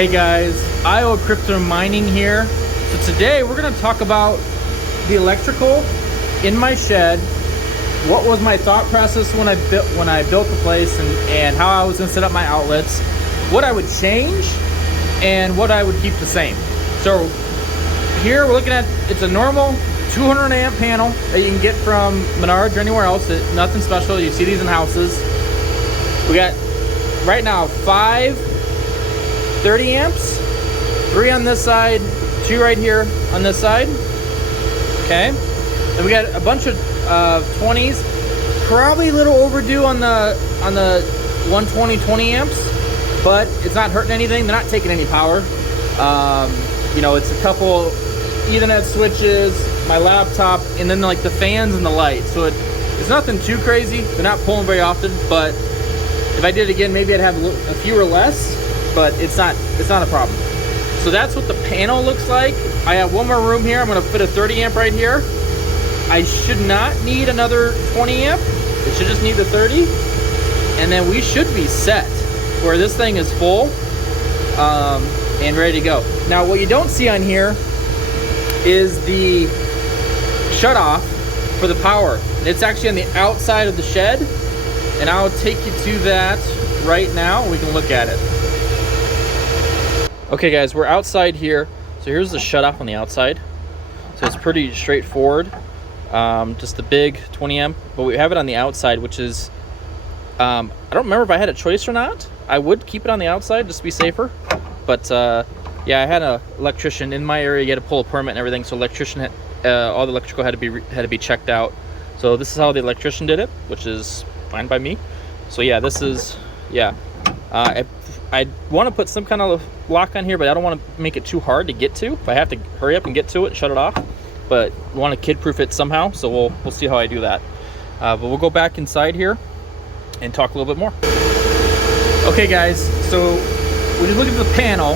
Hey guys, IO Crypto Mining here. So today we're going to talk about the electrical in my shed. What was my thought process when I built the place, and how I was going to set up my outlets, what I would change, and what I would keep the same. So here we're looking at, it's a normal 200 amp panel that you can get from Menards or anywhere else. Nothing special. You see these in houses. We got right now 5 30 amps, 3 on this side, 2 right here on this side. Okay, and we got a bunch of 20s, probably a little overdue on the 120 20 amps, but it's not hurting anything. They're not taking any power. You know, it's a couple Ethernet switches, my laptop, and then like the fans and the light. So it's nothing too crazy. They're not pulling very often, but if I did it again, maybe I'd have a few or less. But it's not a problem. So that's what the panel looks like. I have one more room here. I'm going to put a 30 amp right here. I should not need another 20 amp. It should just need the 30, and then we should be set where this thing is full and ready to go. Now what you don't see on here is the shut off for the power. It's actually on the outside of the shed, and I'll take you to that right now. We can look at it. Okay guys, we're outside here. So here's the shut off on the outside. So it's pretty straightforward. Just the big 20 amp, but we have it on the outside, which is, I don't remember if I had a choice or not. I would keep it on the outside just to be safer. But yeah, I had an electrician in my area. You had to pull a permit and everything. So electrician, all the electrical had to be checked out. So this is how the electrician did it, which is fine by me. So yeah, this is, yeah. I want to put some kind of lock on here, but I don't want to make it too hard to get to. If I have to hurry up and get to it, shut it off. But I want to kid-proof it somehow, so we'll see how I do that. But we'll go back inside here and talk a little bit more. Okay guys, so when you look at the panel,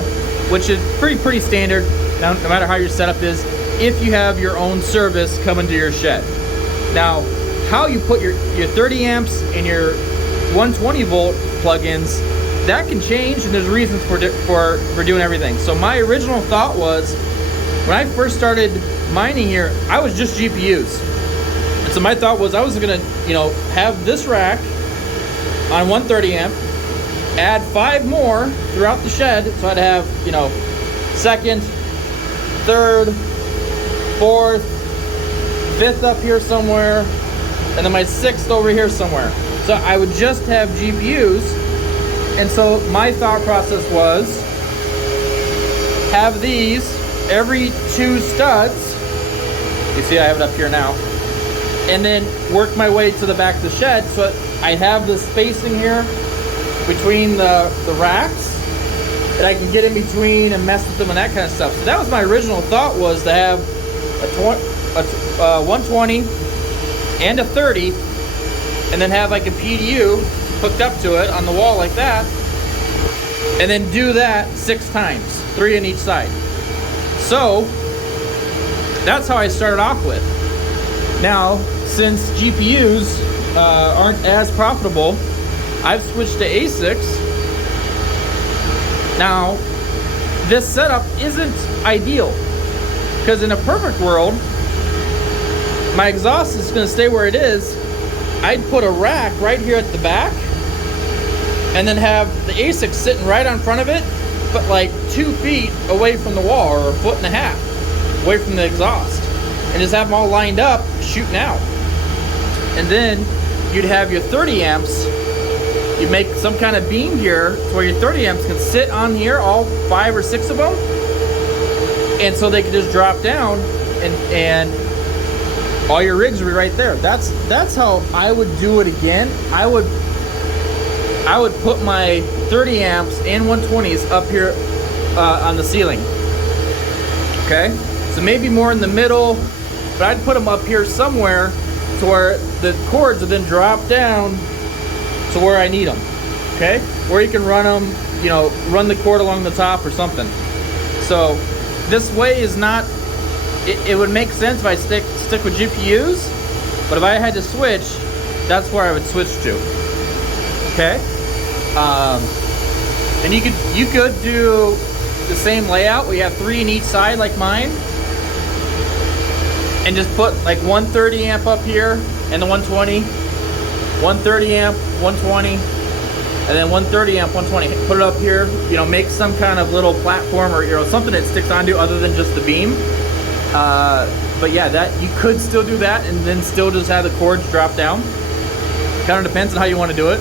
which is pretty standard, no matter how your setup is, if you have your own service coming to your shed. Now, how you put your 30 amps and your 120 volt plugins, that can change, and there's reasons for doing everything. So my original thought was, when I first started mining here, I was just GPUs. And so my thought was I was gonna, have this rack on 130 amp, add 5 more throughout the shed. So I'd have, second, third, fourth, fifth up here somewhere, and then my 6th over here somewhere. So I would just have GPUs. And so my thought process was, have these every 2 studs. You see I have it up here now. And then work my way to the back of the shed, so I have the spacing here between the racks that I can get in between and mess with them and that kind of stuff. So that was my original thought, was to have a 120 and a 30, and then have like a PDU hooked up to it on the wall like that, and then do that 6 times, 3 on each side. So that's how I started off with. Now, since GPUs aren't as profitable, I've switched to ASICs. Now, this setup isn't ideal, because in a perfect world, my exhaust is going to stay where it is. I'd put a rack right here at the back, and then have the ASIC sitting right on front of it, but like 2 feet away from the wall, or 1.5 feet away from the exhaust, and just have them all lined up, shooting out. And then you'd have your 30 amps. You make some kind of beam here where your 30 amps can sit on here, all 5 or 6 of them, and so they can just drop down, and all your rigs will be right there. That's how I would do it again. I would put my 30 amps and 120s up here on the ceiling. Okay, so maybe more in the middle, but I'd put them up here somewhere to where the cords would then drop down to where I need them. Okay, where you can run them, run the cord along the top or something. So this way is not, it would make sense if I stick with GPUs, but if I had to switch, that's where I would switch to. Okay, and you could do the same layout. We have 3 in each side like mine. And just put like 130 amp up here and the 120. 130 amp, 120. And then 130 amp, 120. Put it up here, you know, make some kind of little platform or, you know, something that sticks onto other than just the beam. But yeah, that you could still do that and then still just have the cords drop down. Kind of depends on how you want to do it.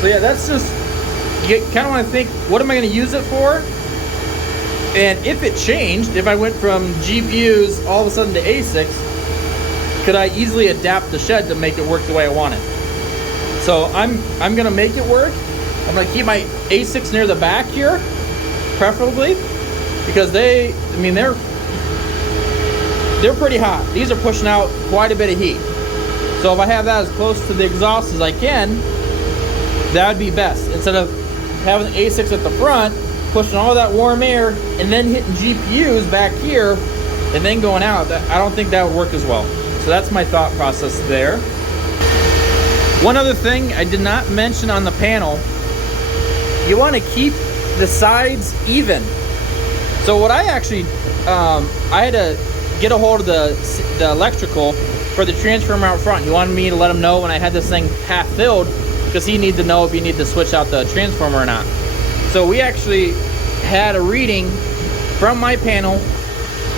So yeah, that's just, you kind of want to think, what am I going to use it for? And if it changed, if I went from GPUs all of a sudden to ASICs, could I easily adapt the shed to make it work the way I want it? So I'm going to make it work. I'm going to keep my ASICs near the back here, preferably, because they're pretty hot. These are pushing out quite a bit of heat. So if I have that as close to the exhaust as I can, that would be best. Instead of having the ASICs at the front, pushing all that warm air, and then hitting GPUs back here, and then going out, I don't think that would work as well. So that's my thought process there. One other thing I did not mention on the panel, you want to keep the sides even. So what I actually, I had to get a hold of the electrical for the transformer out front. He wanted me to let him know when I had this thing half filled, because he needed to know if you need to switch out the transformer or not. So we actually had a reading from my panel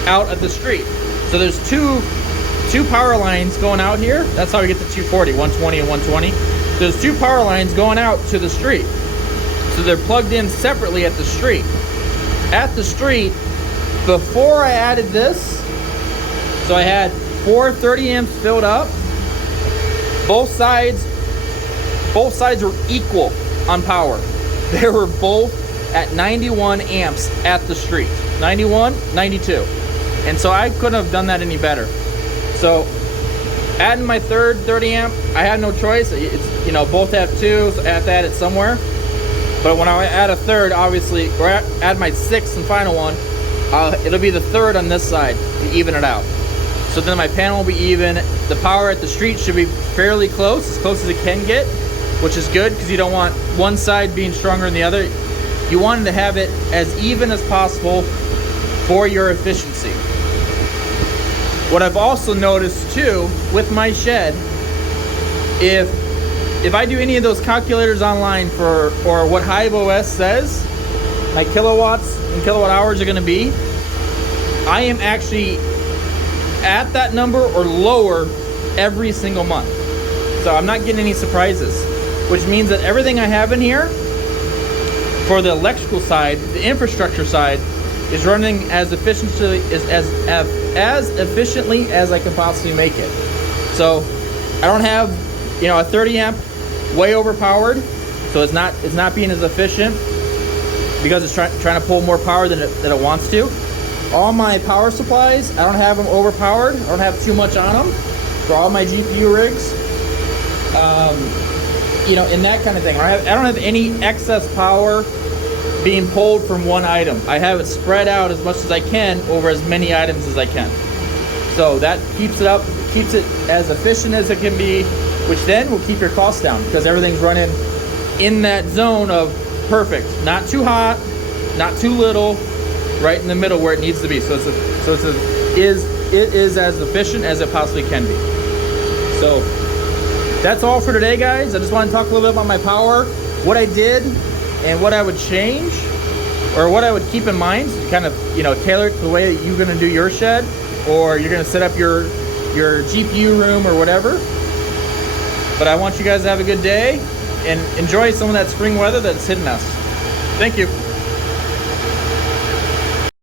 out at the street. So there's two power lines going out here. That's how we get the 240, 120 and 120. There's 2 power lines going out to the street. So they're plugged in separately at the street. At the street, before I added this, so I had 4 30 amps filled up. Both sides were equal on power. They were both at 91 amps at the street. 91, 92. And so I couldn't have done that any better. So adding my third 30 amp, I had no choice. It's, you know, both have 2, so I have to add it somewhere. But when I add a third, obviously, or add my 6th and final one, it'll be the third on this side to even it out. So then my panel will be even. The power at the street should be fairly close as it can get, which is good because you don't want one side being stronger than the other. You wanted to have it as even as possible for your efficiency. What I've also noticed too with my shed, if I do any of those calculators online for what Hive OS says my kilowatts and kilowatt hours are going to be, I am actually at that number or lower every single month. So I'm not getting any surprises, which means that everything I have in here for the electrical side, the infrastructure side, is running as efficiently as efficiently as I can possibly make it. So I don't have, you know, a 30 amp way overpowered, so it's not being as efficient because it's trying to pull more power than it wants to. All my power supplies, I don't have them overpowered. I don't have too much on them for all my GPU rigs. You know, and that kind of thing. I don't have any excess power being pulled from one item. I have it spread out as much as I can over as many items as I can. So that keeps it up, keeps it as efficient as it can be, which then will keep your costs down because everything's running in that zone of perfect. Not too hot, not too little, right in the middle where it needs to be. So it is as efficient as it possibly can be. So that's all for today, guys. I just want to talk a little bit about my power, what I did, and what I would change, or what I would keep in mind to kind of, you know, tailor it to the way that you're going to do your shed, or you're going to set up your GPU room or whatever. But I want you guys to have a good day and enjoy some of that spring weather that's hitting us. Thank you.